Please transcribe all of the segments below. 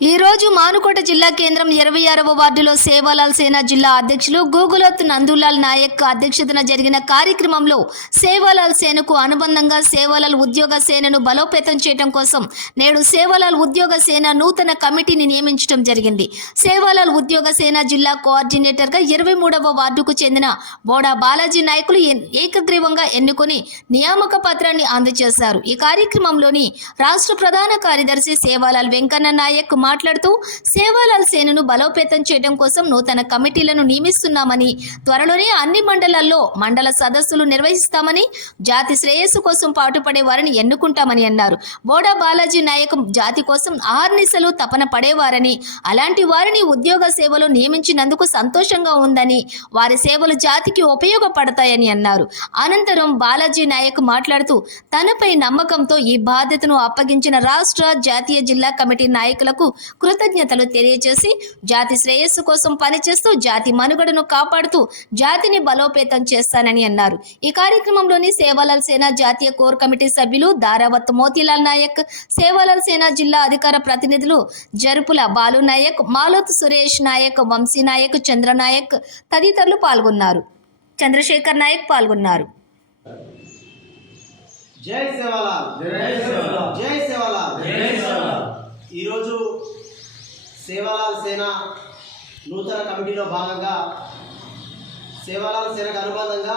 ఈ రోజు మానుకోట జిల్లా కేంద్రం ఇరవై ఆరవ వార్డులో సేవాలాల్ సేన జిల్లా అధ్యక్షులు గూగులోత్ నందులాల్ నాయక్ అధ్యక్షతన జరిగిన కార్యక్రమంలో సేవాలాల్ సేనకు అనుబంధంగా సేవాలాల్ ఉద్యోగ సేనను బలోపేతం చేయడం కోసం నేడు సేవాలాల్ ఉద్యోగ సేన నూతన కమిటీని నియమించడం జరిగింది. సేవాలాల్ ఉద్యోగ సేన జిల్లా కోఆర్డినేటర్గా ఇరవై మూడవ వార్డుకు చెందిన బోడా బాలాజీ నాయకులు ఎన్- ఏకగ్రీవంగా ఎన్నుకొని నియామక పత్రాన్ని అందజేశారు. ఈ కార్యక్రమంలోని రాష్ట్ర ప్రధాన కార్యదర్శి సేవాలాల్ వెంకన్న నాయక్ మాట్లాడుతూ సేవాలాల్ సేనను బలోపేతం చేయడం కోసం నూతన కమిటీలను నియమిస్తున్నామని త్వరలోనే అన్ని మండలాల్లో మండల సదస్సులు నిర్వహిస్తామని జాతి శ్రేయస్సు కోసం పాటుపడే వారిని ఎన్నుకుంటామని అన్నారు. బోడా బాలాజీ నాయక్ జాతి కోసం ఆర్నిసలు తపన పడేవారని అలాంటి వారిని ఉద్యోగ సేవలో నియమించినందుకు సంతోషంగా ఉందని వారి సేవలు జాతికి ఉపయోగపడతాయని అన్నారు. అనంతరం బాలాజీ నాయక్ మాట్లాడుతూ తనపై నమ్మకంతో ఈ బాధ్యతను అప్పగించిన రాష్ట్ర జాతీయ జిల్లా కమిటీ నాయకులకు కృతజ్ఞతలు తెలియజేసి జాతి శ్రేయస్సు కోసం పనిచేస్తూ జాతి మనుగడను కాపాడుతూ జాతిని బలోపేతం చేస్తానని అన్నారు. ఈ కార్యక్రమంలోని సేవాలాల్ సేన జాతీయ కోర్ కమిటీ సభ్యులు దారావత్ మోతీలాల్ నాయక్ సేవాలాల్ సేన జిల్లా అధికార ప్రతినిధులు జరుపుల బాలు నాయక్ మాలోత్ సురేష్ నాయక్ వంశీ నాయక్ చంద్ర నాయక్ తదితరులు పాల్గొన్నారు. చంద్రశేఖర్ నాయక్ పాల్గొన్నారు. జై జై జై సేవాలాల్. ఈరోజు సేవాలాల్ సేన నూతన కమిటీలో భాగంగా సేవాలాల్ సేనకు అనుబంధంగా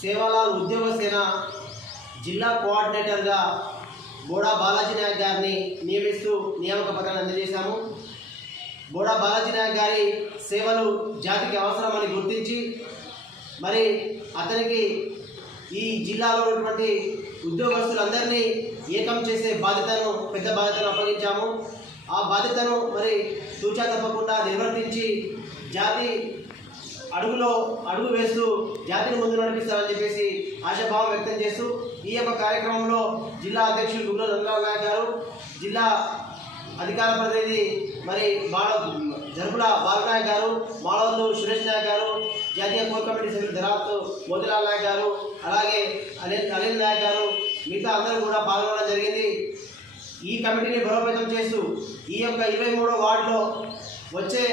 సేవాలాల్ ఉద్యోగ సేన జిల్లా కోఆర్డినేటర్గా బోడా బాలాజీ నాయక్ గారిని నియమిస్తూ నియామక పత్రాన్ని అందజేశాము. బోడా బాలాజీ నాయక్ గారి సేవలు జాతికి అవసరమని గుర్తించి మరి అతనికి ఈ జిల్లాలో ఉన్నటువంటి ఉద్యోగస్తులందరినీ ఏకం చేసే బాధ్యతను పెద్ద బాధ్యతను అప్పగించాము. ఆ బాధ్యతను మరి తూచా తప్పకుండా నిర్వర్తించి జాతి అడుగులో అడుగు వేస్తూ జాతిని ముందు నడిపిస్తారని చెప్పేసి ఆశాభావం వ్యక్తం చేస్తూ ఈ యొక్క కార్యక్రమంలో జిల్లా అధ్యక్షులు గుగ్గుల రంగరావు నాయక్ గారు జిల్లా అధికార ప్రతినిధి మరి బాల జరుపుల బాలనాయక్ గారు మాలవల్లు సురేష్ నాయక్ గారు జాతీయ కోర్ కమిటీ సభ్యులు ధరాత్ మోతిలాల్ నాయక్ గారు అలాగే అనిల్ అనిల్ నాయక్ గారు మిగతా అందరూ కూడా పాల్గొనడం జరిగింది. ఈ కమిటీని బలోపేతం చేస్తూ ఈ యొక్క ఇరవై మూడో వార్డులో వచ్చే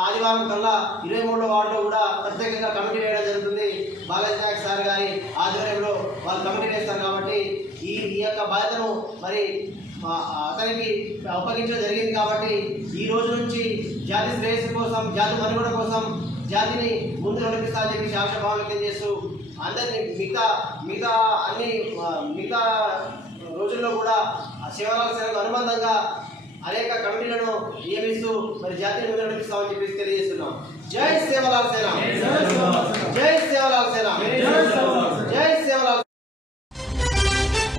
ఆదివారం కల్లా ఇరవై మూడో వార్డులో కూడా ప్రత్యేకంగా కమిటీ వేయడం జరుగుతుంది. బాలాజీ నాయక్ సార్ గారి ఆధ్వర్యంలో వాళ్ళు కమిటీ వేస్తారు కాబట్టి ఈ ఈ యొక్క బాధ్యతను మరి అతనికి అప్పగించడం జరిగింది కాబట్టి ఈ రోజు నుంచి జాతి శ్రేయస్సు కోసం జాతి మనుగడ కోసం జాతిని ముందు నడిపిస్తామని చెప్పి శాసనభావం వ్యక్తం చేస్తూ అందరినీ మిగతా మిగతా అన్ని మిగతా రోజుల్లో కూడా ఆ శివరాల సేవకు అనుబంధంగా అనేక కమిటీలను నియమిస్తూ మరి జాతీయ నడిపిస్తామని చెప్పేసి తెలియజేస్తున్నాం. జై సేవలాల్ సేన!